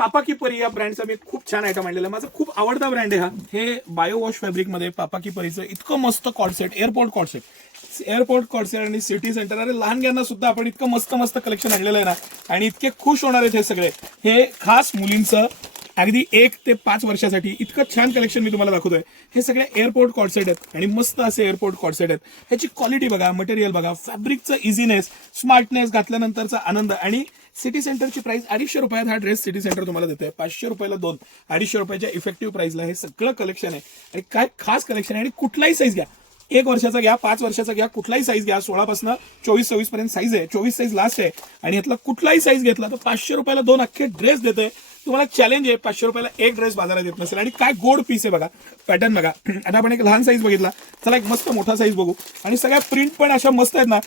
पापा की परी या ब्रँडचा मी खूप छान आयटम आणलेला, माझा खूप आवडता ब्रँड आहे हा. हे बायो वॉश फॅब्रिक मध्ये पापा की परीचं इतकं मस्त कॉर्डसेट, एअरपोर्ट कॉर्डसेट आणि सिटी सेंटर, अरे लहानग्यांना सुद्धा आपण इतकं मस्त मस्त कलेक्शन आणलेलं आहे ना, आणि इतके खुश होणार आहेत हे सगळे. हे खास मुलींचं अगदी 1 ते 5 वर्षासाठी इतकं छान कलेक्शन मी तुम्हाला दाखवतोय. हे सगळे एअरपोर्ट कॉर्डसेट आहेत आणि मस्त असे एअरपोर्ट कॉर्डसेट आहेत. ह्याची क्वालिटी बघा, मटेरियल बघा, फॅब्रिकचं इझीनेस, स्मार्टनेस, घातल्यानंतरचा आनंद. आणि सिटी सेंटरची प्राइस 250 रुपयात हा ड्रेस सिटी सेंटर तुम्हाला देतोय. 500 रुपयाला 2, 250 रुपयाच्या इफेक्टिव्ह प्राइसला हे सगळं कलेक्शन आहे. आणि काय खास कलेक्शन आहे. आणि कुठलाही साईज घ्या, 1 वर्षाचा घ्या, 5 वर्षाचा घ्या, कुठलाही साईज घ्या. 16 पासून 24-26 पर्यंत साईज आहे, 24 साईज लास्ट आहे. आणि यातला कुठलाही साईज घेतला तर 500 रुपयाला 2 अख्खे ड्रेस देतोय. तुम्हाला चॅलेंज आहे, 500 रुपयाला 1 ड्रेस बाजारात येत नसेल. आणि काय गोड पीस आहे बघा, पॅटर्न बघा. आता आपण एक लहान साईज बघितला, चला एक मस्त मोठा साईज बघू. आणि सगळ्या प्रिंट पण अशा मस्त आहेत ना,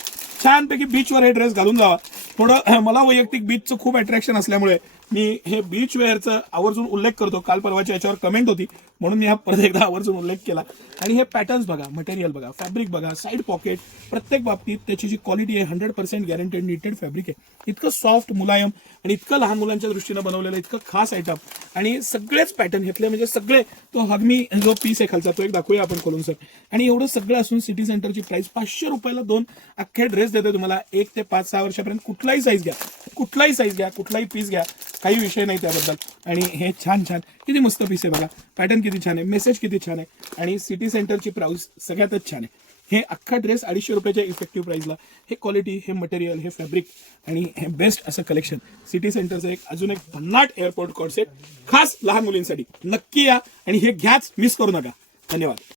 छानपैकी बीचवर हे ड्रेस घालून जावा. थोडं मला वैयक्तिक बीचचं खूप अट्रॅक्शन असल्यामुळे मी हे बीच वेअरचं आवर्जून उल्लेख करतो. काल परवाच्या याच्यावर कमेंट होती म्हणून मी हा परत एकदा आवर्जून उल्लेख केला. आणि हे पॅटर्न्स बघा, मटेरियल बघा, फॅब्रिक बघा, साईड पॉकेट, प्रत्येक बाबतीत त्याची जी क्वालिटी आहे 100% गॅरंटेड निटेड फॅब्रिक आहे. इतकं सॉफ्ट, मुलायम आणि इतकं लहान मुलांच्या दृष्टीनं बनवलेलं इतकं खास आयटम. आणि सगळेच पॅटर्न घेतले म्हणजे सगळे. तो हगमी जो पीस आहे खालचा तो एक दाखवूया आपण खोलून सर. आणि एवढं सगळं असून सिटी सेंटरची प्राइस 500 रुपयाला 2 अख्खे ड्रेस देते तुम्हाला. 1 ते 5-6 वर्षापर्यंत कुठलाही साईज घ्या, कुठलाही साईज घ्या, कुठलाही पीस घ्या, काही विषय नाही त्याबद्दल. आणि हे छान छान किती मस्त पीस आहे बघा, पॅटर्न किती छान आहे, मेसेज किती छान आहे. आणि सिटी सेंटरची प्राइस सगळ्यातच छान आहे. हे अख्खा ड्रेस 250 रुपयाच्या इफेक्टिव्ह प्राइसला. हे क्वालिटी, हे मटेरियल, हे फॅब्रिक आणि हे बेस्ट असं कलेक्शन. सिटी सेंटरचं अजून एक भन्नाट एअरपोर्ट कॉर्डसेट खास लहान मुलींसाठी. नक्की या आणि हे घ्याच, मिस करू नका. धन्यवाद.